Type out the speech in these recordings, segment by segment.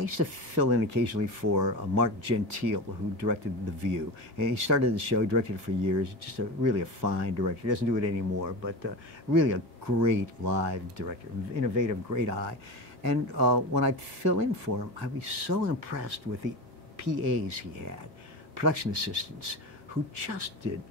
I used to fill in occasionally for Mark Gentile, who directed The View. And he started the show, he directed it for years. Just really a fine director. He doesn't do it anymore, but really a great live director, innovative, great eye. And when I'd fill in for him, I'd be so impressed with the PAs he had, production assistants, who just did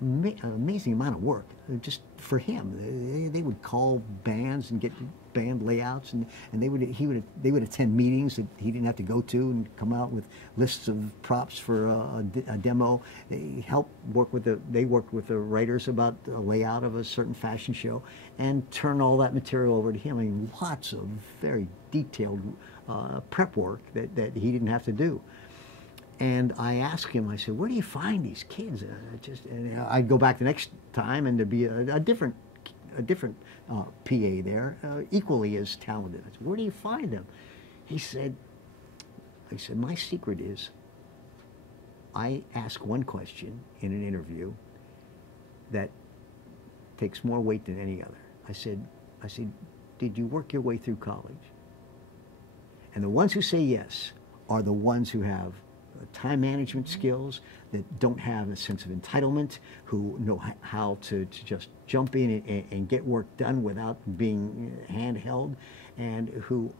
an amazing amount of work just for him. They would call bands and get band layouts, and they would attend meetings that he didn't have to go to and come out with lists of props for a demo. They worked with the writers about the layout of a certain fashion show and turn all that material over to him. I mean, lots of very detailed prep work that he didn't have to do. And I asked him, I said, where do you find these kids? And I'd go back the next time, and there'd be a different PA there, equally as talented. I said, where do you find them? I said, my secret is I ask one question in an interview that takes more weight than any other. I said, did you work your way through college? And the ones who say yes are the ones who have time management skills, that don't have a sense of entitlement, who know how to just jump in and get work done without being handheld, and who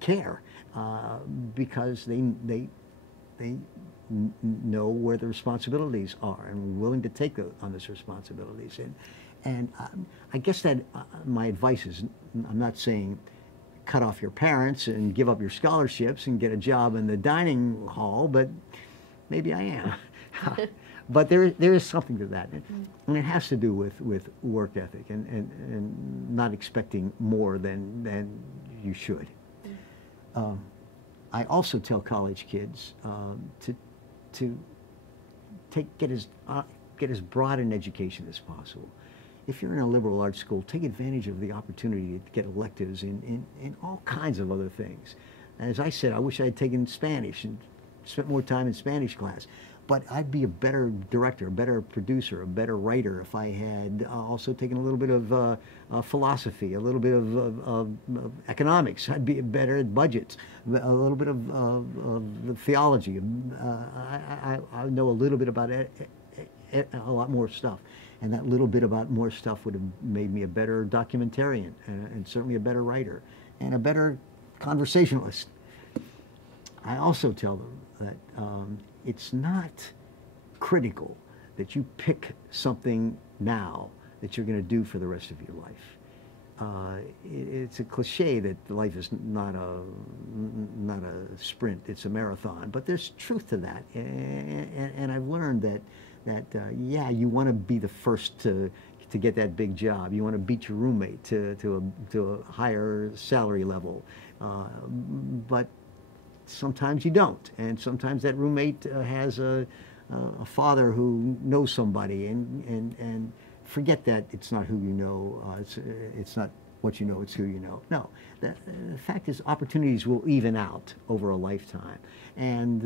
care because they know where the responsibilities are and are willing to take on those responsibilities. And I guess that my advice is, I'm not saying cut off your parents and give up your scholarships and get a job in the dining hall, but maybe I am. But there is something to that, and it has to do with work ethic and not expecting more than you should. I also tell college kids to get as broad an education as possible. If you're in a liberal arts school, take advantage of the opportunity to get electives in all kinds of other things. As I said, I wish I had taken Spanish and spent more time in Spanish class. But I'd be a better director, a better producer, a better writer if I had also taken a little bit of philosophy, a little bit of economics. I'd be better at budgets, a little bit of theology. I know a little bit about a lot more stuff. And that little bit about more stuff would have made me a better documentarian and certainly a better writer and a better conversationalist. I also tell them that it's not critical that you pick something now that you're going to do for the rest of your life. It's a cliche that life is not a sprint, it's a marathon, but there's truth to that. And I've learned that yeah, you want to be the first to get that big job. You want to beat your roommate to a higher salary level, but sometimes you don't, and sometimes that roommate has a father who knows somebody, and forget that it's not who you know. It's not what you know, it's who you know. No, the fact is opportunities will even out over a lifetime. And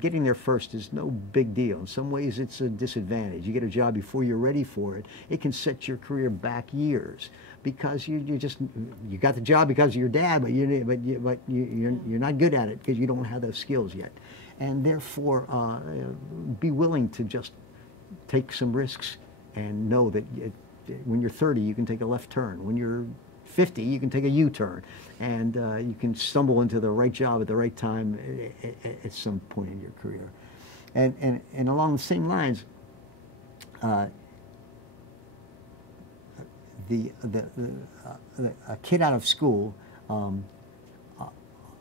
getting there first is no big deal. In some ways it's a disadvantage. You get a job before you're ready for it. It can set your career back years because you got the job because of your dad, but you're not good at it because you don't have those skills yet. And therefore be willing to just take some risks and know that when you're 30, you can take a left turn. When you're 50, you can take a U-turn, and you can stumble into the right job at the right time at some point in your career. And along the same lines, a kid out of school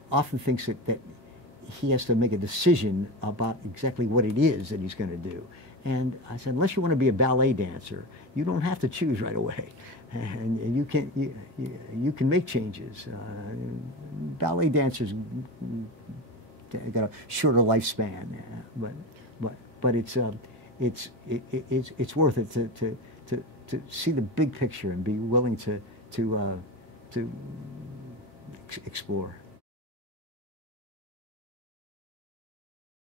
often thinks that he has to make a decision about exactly what it is that he's going to do. And I said, unless you want to be a ballet dancer, you don't have to choose right away, and you can make changes. Ballet dancers got a shorter lifespan, but it's worth it to see the big picture and be willing to explore.